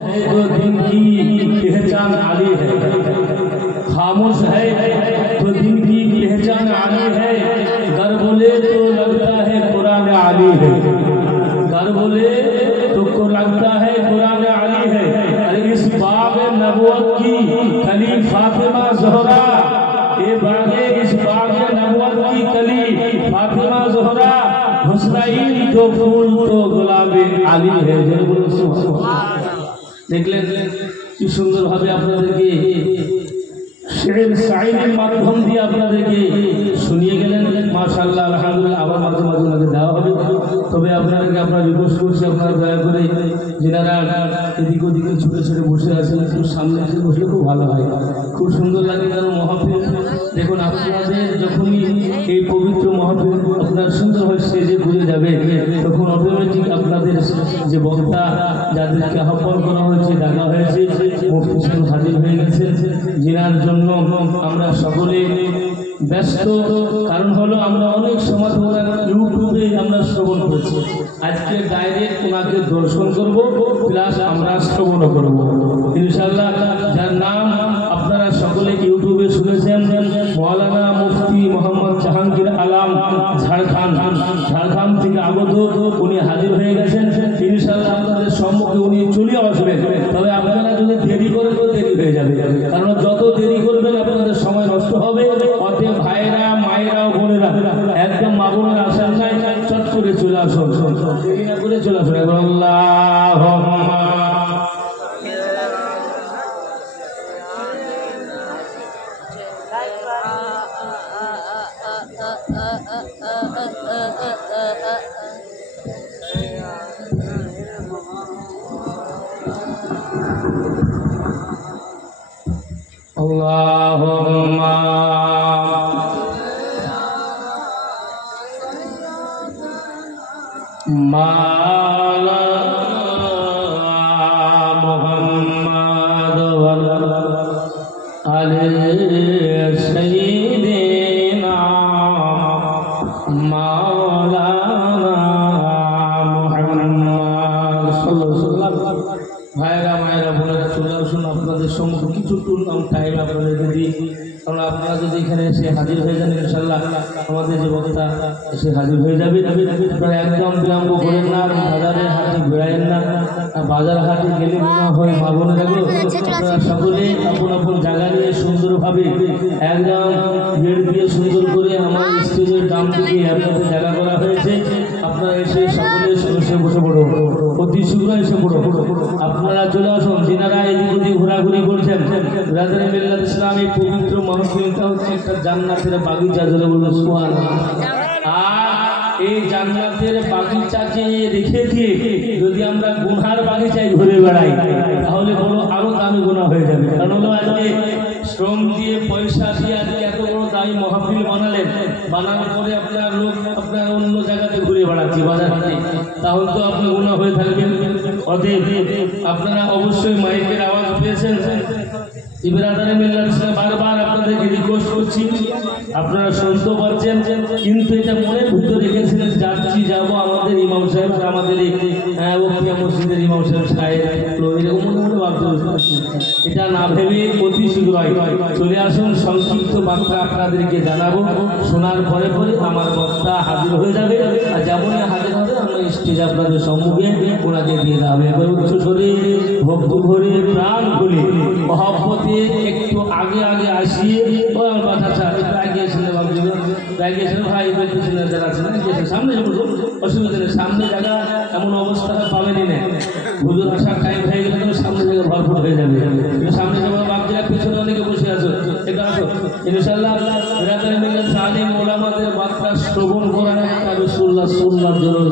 जो दिन की पहचान आली है, खामोश है तो दिन की पहचान आली है। घर बोले तो लगता है कुरान आली है, घर बोले तो को लगता है कुरान आली है। अरे इस बाग नबुवत की कली फातिमा ज़हरा, ये बागे इस बाग नबुवत की कली फातिमा ज़हरा, हुसैन जो फूल तो गुलाबे आली है। দেখলেন কি সুন্দর ভাবে আপনাদেরকে শের শাইনের মাধ্যম দিয়ে আপনাদেরকে শুনিয়ে গেলেন। মাশাআল্লাহ, আলহামদুলিল্লাহ। আবার মাঝে মাঝে ওনাকে দেওয়া হবে। তবে আপনাদেরকে আপনারা রিকোয়েস্ট করছি, আপনারা দয়া করে যারা এদিক ওদিকে ছুটে ছুটে বসে আছেন একটু সামনে এসে বসলে খুব ভালো হয়, খুব সুন্দর লাগে যেন মহাফিল। দেখুন আপনাদের যখনই এই পবিত্র মহাফিল আপনার সুন্দরভাবে সেজে ঘুরে যাবে, তখন অটোমেটিক আপনাদের যে বক্তা যাদেরকে আহ্বান করা হয়েছে, ডাকা হয়েছে, মুফতি সাহেব হাজির হয়ে গেছেন, যেনার জন্য আমরা সকলে ব্যস্ত। কারণ হলো আমরা অনেক সময় ওনার ইউটিউবে আমরা শ্রবণ করেছি, আজকে ডাইরেক্ট ওনাকে দর্শন করব, প্লাস আমরা শ্রবণও করব ইনশাআল্লাহ। যার নাম আপনারা সকলে ইউটিউবে শুনেছেন, মৌলানা মুফতি মোহাম্মদ জাহাঙ্গীর আলম ঝাড়খণ্ড থেকে আগত, উনি হাজির হয়ে গেছেন ইনশাআল্লাহ। আপনাদের সম্মুখে উনি চলে আসবেন। তবে আপনারা যদি দেরি করে তো দেরি হয়ে যাবে, কারণ যত দেরি করবেন আপনাদের সময় নষ্ট হবে। অতএব ভাইরা, মায়েরা, বোনেরা, একদম মা বোনের আসার নাই, চট করে চলে আসুন, দেরি না করে চলে আসুন। আল্লাহুম্মা Allahumma mala Muhammad wa ali sayyidina maulana Muhammad sallallahu alaihi wasallam। ভাইরা, মায়েরা, বোনেরা, চলে আসুন। আপনাদের সম্মুখে কিছু টাইম আপনাদেরকে দিই, কারণ আপনারা যদি এখানে এসে হাজির হয়ে যান ইনশাআল্লাহ আমাদের যে বক্তা এসে হাজির হয়ে যাবে। আপনারা একদম বিলম্ব করেন না, বাজারের হাটে বেড়ায়েন না। বাজার হাটে গেলে মনে হয় মা বোনেরা, আপনারা সকলে আপন আপন জায়গা নিয়ে সুন্দরভাবে একদম গেট দিয়ে সুন্দর করে আমার স্টেজের ডান দিকে আপনাদের জায়গা করা হয়েছে। আপনারা এসে সকলে এসে বসে পড়ো, অতি শীঘ্র এসে পড়ো। আপনারা চলে আসুন। যেনারা এদিক ওদিক ঘোরাঘুরি করছেন, রাজারে মিল্লাত ইসলামী পবিত্র মাহফিলটা হচ্ছে একটা জান্নাতের বাগিচা, ধরে বলুন সুবহানাল্লাহ। আর এই জান্নাতের বাগিচাকে রেখে দিয়ে যদি আমরা গুনার বাগিচায় ঘুরে বেড়াই, তাহলে বড় আরো দামি গুনাহ হয়ে যাবে। কারণ হলো আজকে শ্রম দিয়ে, পয়সা দিয়ে আজকে এত বড় দামি মাহফিল বানালেন, বানানোর পরে আপনার লোক আপনার অন্য জায়গাতে ঘুরে বেড়াচ্ছে বাজার হাটে, তাহলে তো আপনার গুনাহ হয়ে থাকবেন। অতএব আপনারা অবশ্যই মাইকের আওয়াজ পেয়েছেন, ইবরাদারে মিল্লাত ইসলাম বারবার আপনাদেরকে রিকোয়েস্ট করছি, আপনারা শুনতে পাচ্ছেন, কিন্তু এটা মনের ভিতরে রেখেছিলেন যাচ্ছি যাবো আমাদের ইমাম সাহেব, আমাদের ওকিয়া মসজিদের ইমাম সাহেব এরকম মনে ভাবতে পারছি। এটা না ভেবে অতি শীঘ্রই চলে আসুন। সংক্ষিপ্ত বার্তা আপনাদেরকে জানাবো, শোনার পরে পরে আমার বক্তা হাজির হয়ে যাবে। আর যেমনই হাজির হবে আমরা স্টেজ আপনাদের সম্মুখে ওনাকে দিয়ে দেওয়া হবে। উচ্চ শরীর, ভক্তি ভরে, প্রাণ খুলে, মহব্বতে একটু আগে আগে আসিয়ে, ও আমার বাচ্চা একটু আগে এসে আগে এসে ভাই পেছনে যারা আছেন সামনে অসুবিধা নেই, সামনে জায়গা এমন অবস্থা পাবেনই না। হুজুর আসার টাইম হয়ে গেলে তো সামনে জায়গা ভরপুর হয়ে যাবে। সামনে যেমন বাচ্চারা পেছনে অনেকে বসে আছো, এটা আসো ইনশাআল্লাহ। রাজার মিল্লাত আলিম ওলামাদের বার্তা শ্রবণ করা একটা রাসূলুল্লাহ সুন্নাত জরুরি।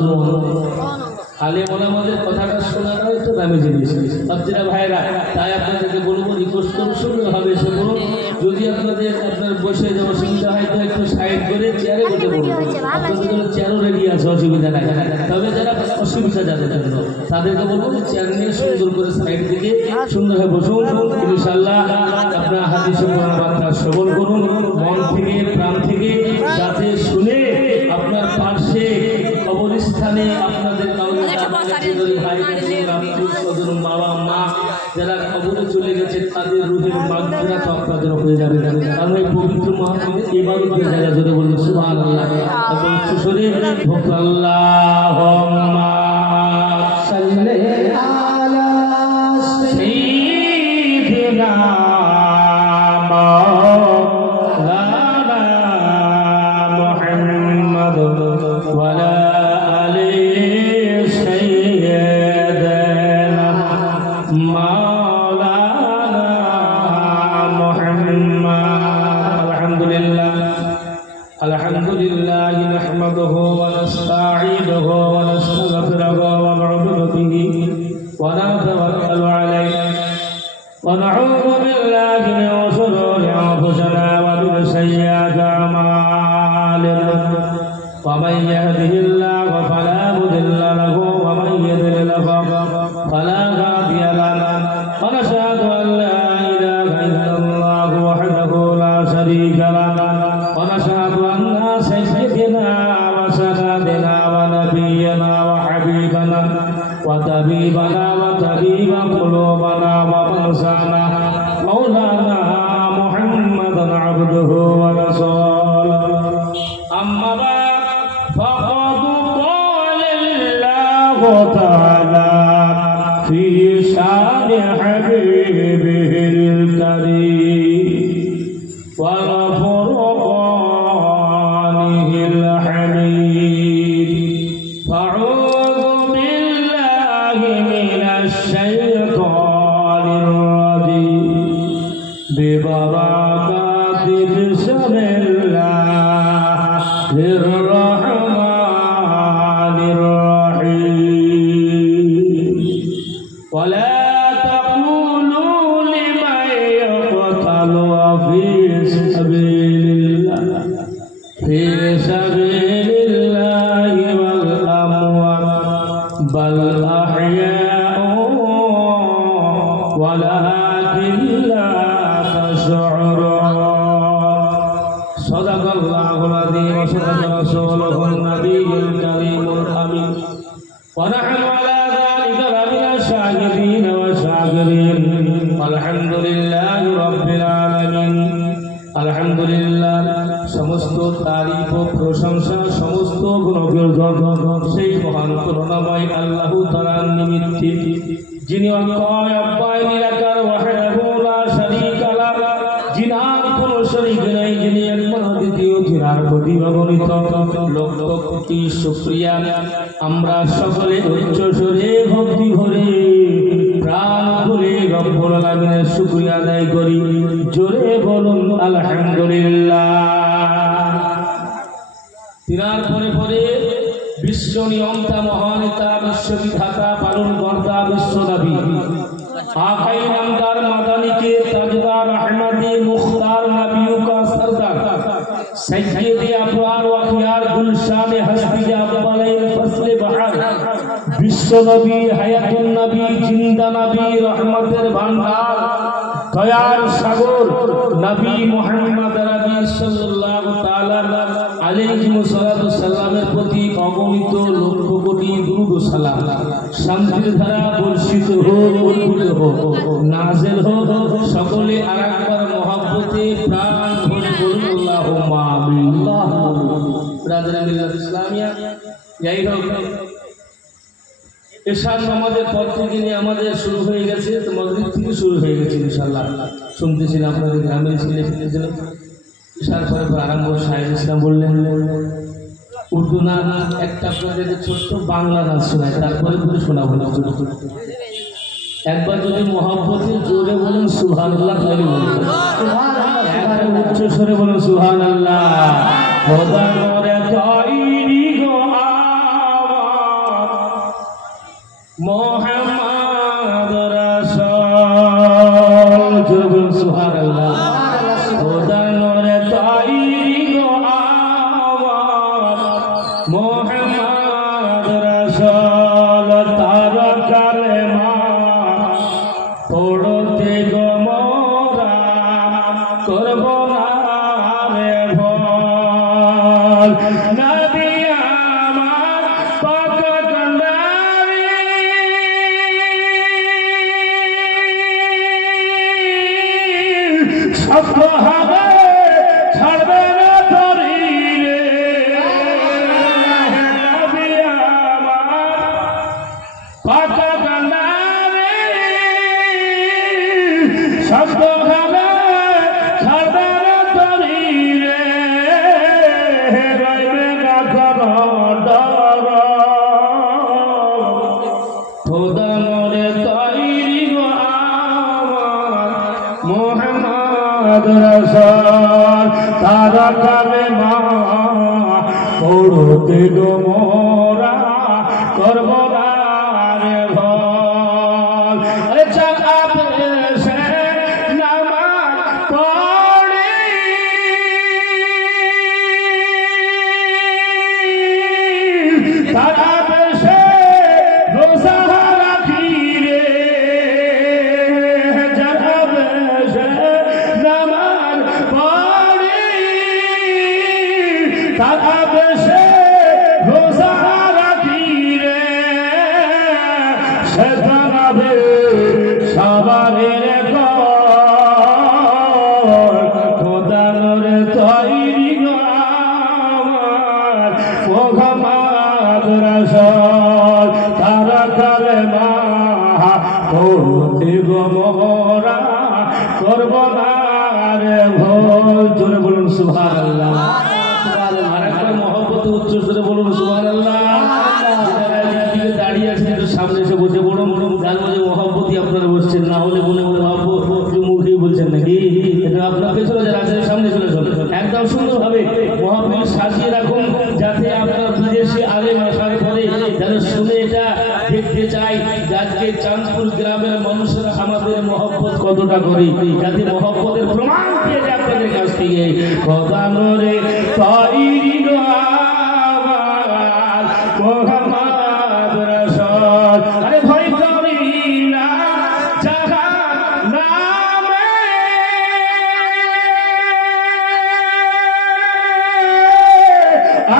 আলিম ওলামাদের কথাটা শোনাটা একটু দামি জিনিস। বাচ্চারা ভাইরা, তাই আপনাদেরকে বলবো, রিকোয়েস্ট করবো সুন্দরভাবে এসে বলুন। যদি আপনার বসে যাওয়ার অসুবিধা হয় তো একটু সাইড করে চেয়ারে বসে পড়ুন। আপনাদের জন্য চেয়ারও রেডি আছে, অসুবিধা নাই। তবে যারা অসুবিধা যাদের জন্য তাদেরকে বলবো চেয়ার নিয়ে সুন্দর করে সাইড থেকে সুন্দরভাবে বসুন ইনশাআল্লাহ। আপনার হাদিস কোরআন বার্তা শ্রবণ করুন মন থেকে, প্রাণ থেকে, যাতে শুনে আপনার পাশে কবরস্থানে আপনাদের কাউকে পেশাদারি ভাই সদর বাবা মা যারা কবরে চলে গেছে তাদের রুহের মাগফিরাত আপনাদের হয়ে যাবে। কারণ এই পবিত্র মাহফিলে ইবাদতের জায়গা ধরে বলুন সুবহানাল্লাহ এবং সুরে আল্লাহুম্মা সাল্লি আলা সাইয়্যিদিনা মাওলানা মুহাম্মদ ওয়া আলা আলি সাইয়্যিদিনা মাওলানা মুহাম্মদ। আলহামদুলিল্লাহ নাহমাদুহু ওয়া নাস্তাঈনুহু ওয়া নাস্তাগফিরুহু ওয়া নু'মিনু বিহি ওয়া নাতাওয়াক্কালু আলাইহি ওয়া নাউযু বিল্লাহি মিন শুরুরি আনফুসিনা ওয়া মিন সাইয়্যাতি আ'মালিনা ওয়া মান ইয়াহদিহিল্লাহু ফালা মুদিল্লা লাহু ওয়া মান yudlilhu ফালা হাদিয়া লাহু ওয়া নাশহাদু আন লা ইলাহা ইল্লাল্লাহু ওয়াহদাহু লা শারীকা লাহু ওয়া নাশহাদু আন্না সাইয়্যিদানা ওয়া সাদাতানা ওয়া নাবিyyana ওয়া হাবিবানা ওয়া তাবিবানা ওয়া তাবিবা কুলুবানা ওয়া মানসানা মাওলানা মুহাম্মাদান আবদুহু ওয়া রাসূলুহু। আম্মা বা'দ ফাকাদ ক্বালা আল্লাহু তাআলা ফি শানি হাবিবিহিল কারীম ওয়া ফুরকানিহিল হামিদ। ফাআউযু বিল্লাহি মিনাশ শাইতানির রাজীম বিবারাকাতি বিসমিল্লাহির রহমানির রহিম। ওয়ালা তাকুলু লিমান ইয়াকতালু ফি সাবিলিল্লাহি ওয়াল আমওয়াত বাল আহইয়াউ ওয়ালাকিন লা তাশউরুন। সাদাকাল্লাহুল আযীম ওয়া সাদাকা রাসূলুহুন নাবিয়্যুল কারীমুল আমিন ওয়া নাহনু আলা যালিকা লামিনাশ শাহিদিন ওয়া শাকিরিন। আলহামদুলিল্লাহি রাব্বিল আলামিন। আলহামদুলিল্লাহ সমস্ত তারিফ ও প্রশংসা সমস্ত গুণকীর্তন সেই মহান করুণাময় আল্লাহ তাআলার নিমিত্তে যিনি অক্ষয় অব্যয় নিরাকার ওয়াহদাহু লা শারীকা লাহু যিনার কোনো শরীক নাই যিনি একমাত্র দ্বিতীয় যিনার প্রতি অগণিত লক্ষ কোটি শুকরিয়া আমরা সকলে উচ্চ স্বরে ভক্তি ভরে প্রাণ খুলে রব্বুল আলামিনের শুকরিয়া আদায় করি। জোরে বলুন আলহামদুলিল্লাহ। তিনার পরে পরে বিশ্ব নিয়ন্তা মহানেতা বিশ্ববিধাতা পালন কর্তা বিশ্বনবী আকাই নামদার মাদানীকে তাজদার আহমদে মুখতার নবিয়্যু কা সরদার সৈয়দে আবরার ওয়া খিয়ার গুলশানে হসবি আব্বালাইল ফসলে বাহার বিশ্বনবী হায়াতুন নবী জিন্দা নবী রহমতের ভান্ডার দয়ার সাগর নবী মুহাম্মদ আরবি সাল্লাল্লাহু তাআলা আলাইহি সাল্লামের প্রতি অগণিত লক্ষ কোটি দুরূদ ও সালাম শান্তির ধারা বর্ষিত হোক অর্পিত হোক নাযিল হোক। সকলে আরেকবার মহব্বতে প্রাণ ভরে বলুন আল্লাহুম্মা আমিন। ব্রাদার মিল্লাত ইসলামিয়া যাই হোক এশার নামাজের পর থেকে নিয়ে আমাদের শুরু হয়ে গেছে, তো মাগরিব থেকে শুরু হয়ে গেছে ইনশাআল্লাহ। শুনতেছিলেন আপনাদের গ্রামের ছেলে পেলেছিলেন এশার পরে আরম্ভ শাহেদ ইসলাম বললেন উর্দু না একটা আপনাদের ছোট্ট বাংলা নাচ শোনায় তারপরে করে শোনাবো না। একবার যদি মহব্বতে জোরে বলেন সুবহানাল্লাহ তাহলে বলবেন, একবার উচ্চ স্বরে বলেন সুবহানাল্লাহ। খোদা করে তৈরি গো মোহাম্মদ রাসূল জোরে সুবহানাল্লাহ। খোদা করে তৈরি গো মোহাম্মদ রাসূল তার কালেমা পড়তে গো মোরা করব না রে ভুল। নবী আমার পাক কন্ডারি শক্ত হবে ছাড়বে না তরি রে নবী আমার পাকা গানা রে শক্ত হবে ছাড়বে না তরি রে রইবে না কোনো ডর খোদা মোরে তৈরি গো আমার মোহাম্মদ রাসূল তারা কালেমা পড়তে গো মোরা করব না রে ভুল আরে চাল আপে সে নামাজ পড়ি তারা বেশে রোজা রাখি রে যারা বেশে নামাজ পড়ি তারা বেশে রোজা রাখি রে সে জানাবে সবারের খোদার তৈরি গো আমার মোহাম্মদ রাসূল তারা কালেমা পড়তে গো মোরা করব না রে ভুল জোরে বলুন সুবহানাল্লাহ আরেকবার মহব্বত উচ্চ সুরে বলুন সুবহানাল্লাহ যারা দিকে দাঁড়িয়ে আছেন একটু সামনে এসে বসে বলুন যার মধ্যে মহব্বতই আপনারা বসছেন না হলে মনে মনে ভাববো একটু মুখেই বলছেন নাকি এটা আপনার পেছনে যারা আছেন সামনে চলে চলে একদম সুন্দরভাবে মহব্বত সাজিয়ে রাখুন যাতে আপনার বিদেশি আলেম আসার পরে যারা শুনে এটা দেখতে চাই আজকে চাঁদপুর গ্রামের মানুষেরা আমাদের মহব্বত কতটা করে যাতে মহব্বতের প্রমাণ পেয়ে যায় আপনাদের কাছ থেকে খোদা নূরে তৈরি গো আমার মোহাম্মদ রাসূল আরে ভয় করি না জাহান্নামে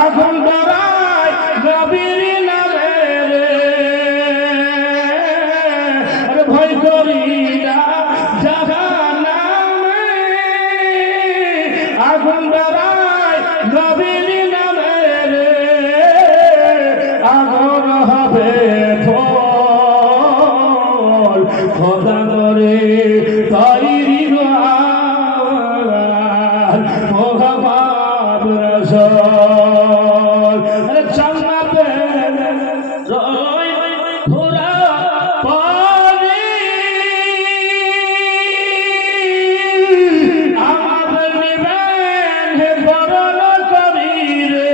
আগুন ধরায় নবীর নামে রে আরে ভয় করি না জাহান্নামে আগুন ধরায় নবীর নামে রে আগুন হবে ফল খোদা করে তৈরি গো আমার মোহাম্মদ রাসূল আরে জান্নাতে রই ঘোরা পানি আমাদের নিবেন হে বরণ করি রে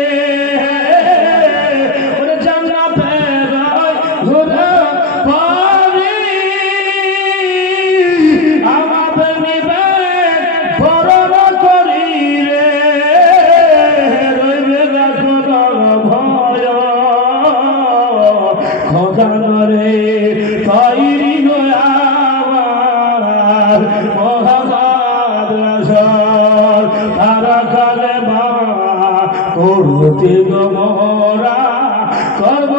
ওরে জান্নাতে রই ঘোরা পানি আমাদের নিবেন বরণ করি রে রইবে না কোনো ভয় খোদা রে তৈরি গো আমার মোহাম্মদ রাসূল তারা কালেমা পড়তে গো মোরা করব